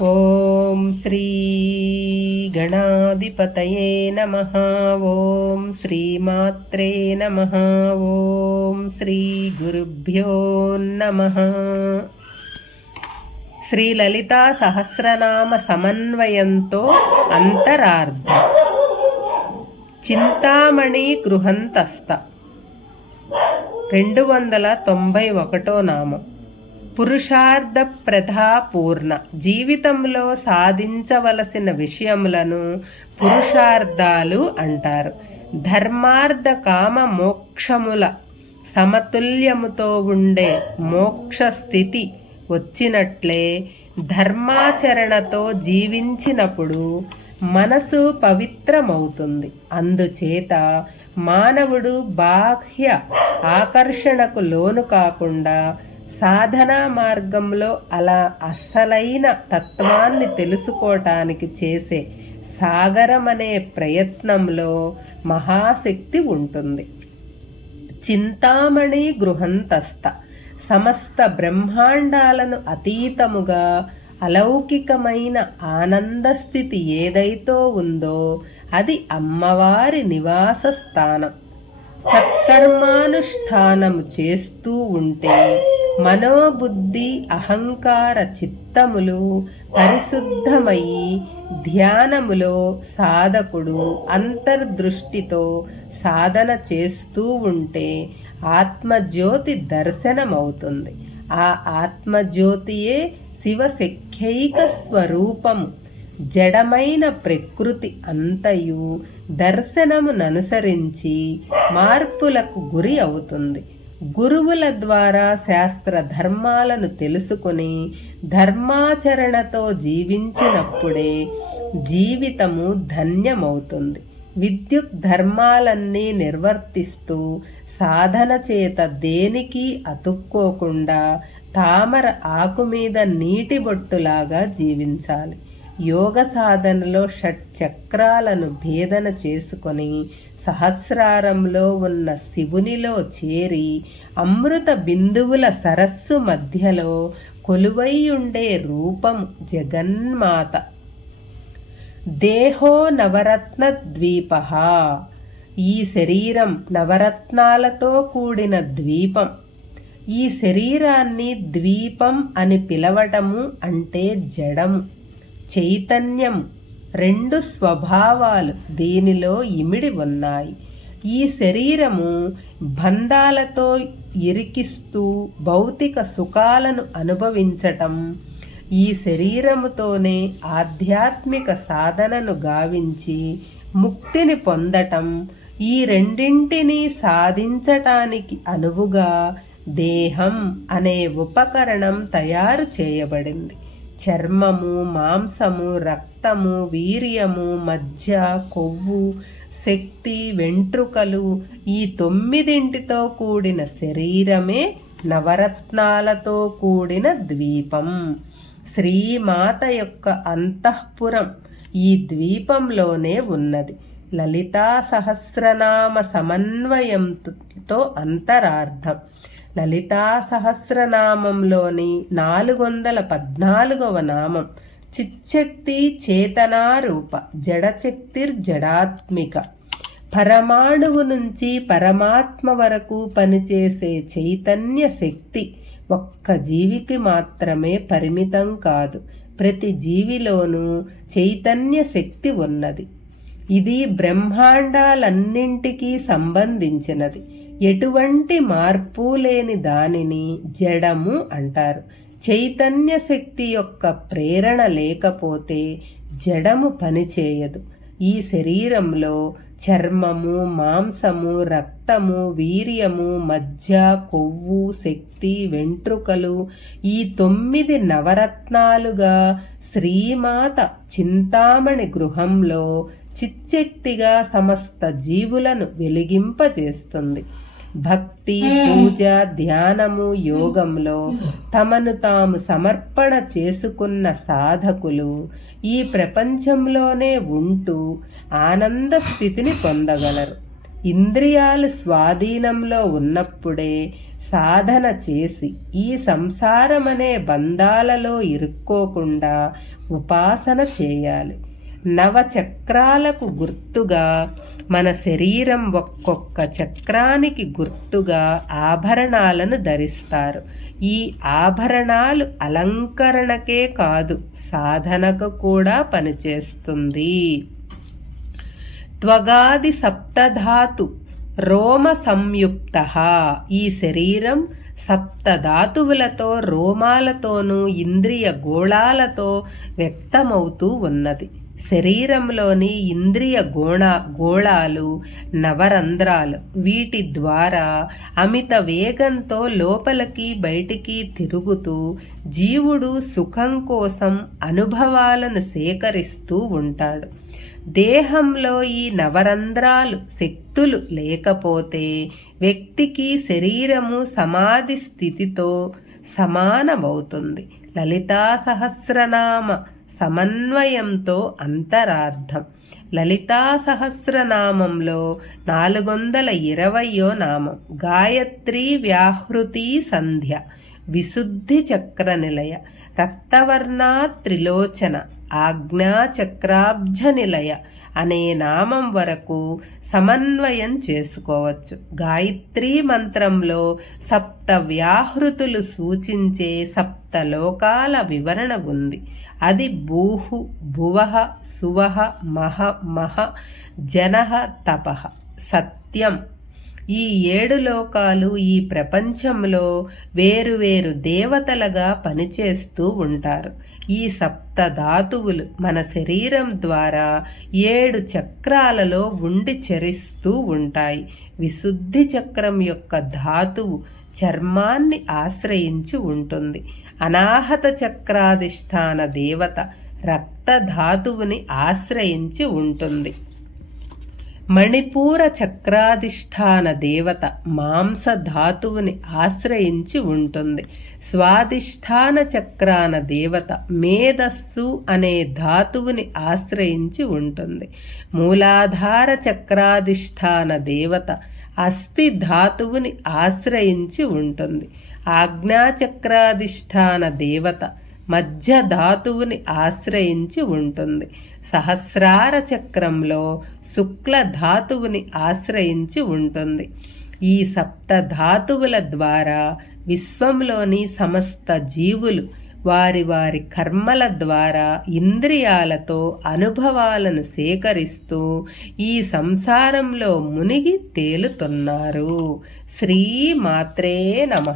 ఓం శ్రీ గణాధిపతయే నమ. ఓం శ్రీమాత్రే నమ. ఓం శ్రీ గురుభ్యో నమ. శ్రీ లలితా సహస్రనామ సమన్వయంతో అంతరార్థ. చింతామణి గృహంతస్థ. రెండు వందల తొంభై ఒకటో నామం. పురుషార్థ ప్రధాపూర్ణ జీవితంలో సాధించవలసిన విషయములను పురుషార్థాలు అంటారు. ధర్మార్థ కామ మోక్షముల సమతుల్యముతో ఉండే మోక్ష స్థితి వచ్చినట్లే ధర్మాచరణతో జీవించినప్పుడు మనసు పవిత్రమవుతుంది. అందుచేత మానవుడు బాహ్య ఆకర్షణకు లోను కాకుండా సాధనా మార్గంలో అలా అసలైన తత్వాన్ని తెలుసుకోవటానికి చేసే సాగరం అనే ప్రయత్నంలో మహాశక్తి ఉంటుంది. చింతామణి గృహంతస్థ. సమస్త బ్రహ్మాండాలను అతీతముగా అలౌకికమైన ఆనందస్థితి ఏదైతో ఉందో అది అమ్మవారి నివాస స్థానం సత్కర్మానుష్ఠానము చేస్తూ ఉంటే మనోబుద్ధి అహంకార చిత్తములు పరిశుద్ధమయి ధ్యానములో సాధకుడు అంతర్దృష్టితో సాధన చేస్తూ ఉంటే ఆత్మజ్యోతి దర్శనమవుతుంది. ఆ ఆత్మజ్యోతియే శివశక్యైక స్వరూపము. జడమైన ప్రకృతి అంతయు దర్శనముననుసరించి మార్పులకు గురి అవుతుంది. గురువుల ద్వారా శాస్త్ర ధర్మాలను తెలుసుకుని ధర్మాచరణతో జీవించినప్పుడే జీవితము ధన్యమవుతుంది. విద్యుత్ ధర్మాలన్నీ నిర్వర్తిస్తూ సాధన చేత దేనికి అతుక్కోకుండా తామర ఆకు మీద నీటి బొట్టులాగా జీవించాలి. యోగ సాధనలో షట్ చక్రాలను భేదన చేసుకొని సహస్రారంలో ఉన్న శివునిలో చేరి అమృత బిందువుల సరస్సు మధ్యలో కొలువై ఉండే రూపం జగన్మాత. దేహో నవరత్న ద్వీప. ఈ శరీరం నవరత్నాలతో కూడిన ద్వీపం. ఈ శరీరాన్ని ద్వీపం అని పిలవటము అంటే జడము. చైతన్యం రెండు స్వభావాలు దీనిలో ఇమిడి ఉన్నాయి? ఈ శరీరము బంధాలతో ఇరికిస్తూ భౌతిక సుఖాలను అనుభవించటం ఈ శరీరముతోనే ఆధ్యాత్మిక సాధనను గావించి ముక్తిని పొందటం ఈ రెండింటినీ సాధించటానికి అనువుగా దేహం అనే ఉపకరణం తయారు చేయబడింది. చర్మము మాంసము రక్తము వీర్యము మధ్య కొవ్వు శక్తి వెంట్రుకలు ఈ తొమ్మిదింటితో కూడిన శరీరమే నవరత్నాలతో కూడిన ద్వీపం. శ్రీమాత యొక్క అంతఃపురం ఈ ద్వీపంలోనే ఉన్నది. లలితా సహస్రనామ సమన్వయంతో అంతరార్థం. లలితా సహస్రనామంలోని నాలుగు వందల పద్నాలుగవ నామం. చిచ్చక్తి చేతనారూప జడశక్తిర్జడాత్మిక. పరమాణువు నుంచి పరమాత్మ వరకు పనిచేసే చైతన్య శక్తి ఒక్క జీవికి మాత్రమే పరిమితం కాదు. ప్రతి జీవిలోనూ చైతన్య శక్తి ఉన్నది. ఇది బ్రహ్మాండాలన్నింటికీ సంబంధించినది. ఎటువంటి మార్పు లేని దానిని జడము అంటారు. చైతన్య శక్తి యొక్క ప్రేరణ లేకపోతే జడము పనిచేయదు ఈ శరీరంలో చర్మము మాంసము రక్తము వీర్యము మధ్య కొవ్వు శక్తి వెంట్రుకలు ఈ తొమ్మిది నవరత్నాలుగా శ్రీమాత చింతామణి గృహంలో చిచ్చక్తిగా సమస్త జీవులను వెలిగింపజేస్తుంది. భక్తి పూజ ధ్యానము యోగంలో తమను తాము సమర్పణ చేసుకున్న సాధకులు ఈ ప్రపంచంలోనే ఉంటూ ఆనంద స్థితిని పొందగలరు. ఇంద్రియాలు స్వాధీనంలో ఉన్నప్పుడే సాధన చేసి ఈ సంసారమనే బంధాలలో ఇరుక్కోకుండా ఉపాసన చేయాలి. నవచక్రాలకు గుర్తుగా మన శరీరం ఒక్కొక్క చక్రానికి గుర్తుగా ఆభరణాలను ధరిస్తారు. ఈ ఆభరణాలు అలంకరణకే కాదు సాధనకు కూడా పనిచేస్తుంది. త్వగాది సప్తధాతు రోమ సంయుక్త. ఈ శరీరం సప్తధాతువులతో రోమాలతోనూ ఇంద్రియ గోళాలతో వ్యక్తమవుతూ ఉన్నది. శరీరంలోని ఇంద్రియ గోణ గోళాలు నవరంధ్రాలు వీటి ద్వారా అమిత వేగంతో లోపలికి బయటికి తిరుగుతూ జీవుడు సుఖం కోసం అనుభవాలను సేకరిస్తూ ఉంటాడు. దేహంలో ఈ నవరంధ్రాలు శక్తులు లేకపోతే వ్యక్తికి శరీరము సమాధి స్థితితో సమానమవుతుంది. లలితా సహస్రనామ సమన్వయంతో అంతరార్థం. లలితా సహస్రనామంలో నాలుగు వందల ఇరవయో నామం. గాయత్రి వ్యాహృతి సంధ్య. విశుద్ధి చక్ర నిలయ రక్తవర్ణ త్రిలోచన. ఆజ్ఞాచక్రాబ్జ నిలయ. అనే నామం వరకు సమన్వయం చేసుకోవచ్చు. గాయత్రి మంత్రంలో సప్త వ్యాహృతులు సూచించే సప్త లోకాల వివరణ ఉంది. అది భూహు భువహ సువహ మహ మహ జనహ తపహ. సత్యం ఈ ఏడు లోకాలు ఈ ప్రపంచంలో వేరువేరు దేవతలుగా పనిచేస్తూ ఉంటారు. ఈ సప్త ధాతువులు మన శరీరం ద్వారా ఏడు చక్రాలలో ఉండి చరిస్తూ ఉంటాయి. విశుద్ధి చక్రం యొక్క ధాతువు చర్మాన్ని ఆశ్రయించి ఉంటుంది. అనాహత చక్రాధిష్టాన దేవత రక్తధాతువుని ఆశ్రయించి ఉంటుంది. మణిపూర చక్రాధిష్టాన దేవత మాంసధాతువుని ఆశ్రయించి ఉంటుంది. స్వాధిష్టాన చక్రాన దేవత మేధస్సు అనే ధాతువుని ఆశ్రయించి ఉంటుంది. మూలాధార చక్రాధిష్టాన దేవత అస్థి ధాతువుని ఆశ్రయించి ఉంటుంది. ఆజ్ఞాచక్రాధిష్టాన దేవత మధ్య ధాతువుని ఆశ్రయించి ఉంటుంది. సహస్రార చక్రంలో శుక్ల ధాతువుని ఆశ్రయించి ఉంటుంది. ఈ సప్త ధాతువుల ద్వారా విశ్వంలోని సమస్త జీవులు వారి వారి కర్మల ద్వారా ఇంద్రియాలతో అనుభవాలను సేకరిస్తూ ఈ సంసారంలో మునిగి తేలుతున్నారు. శ్రీ మాత్రే నమ.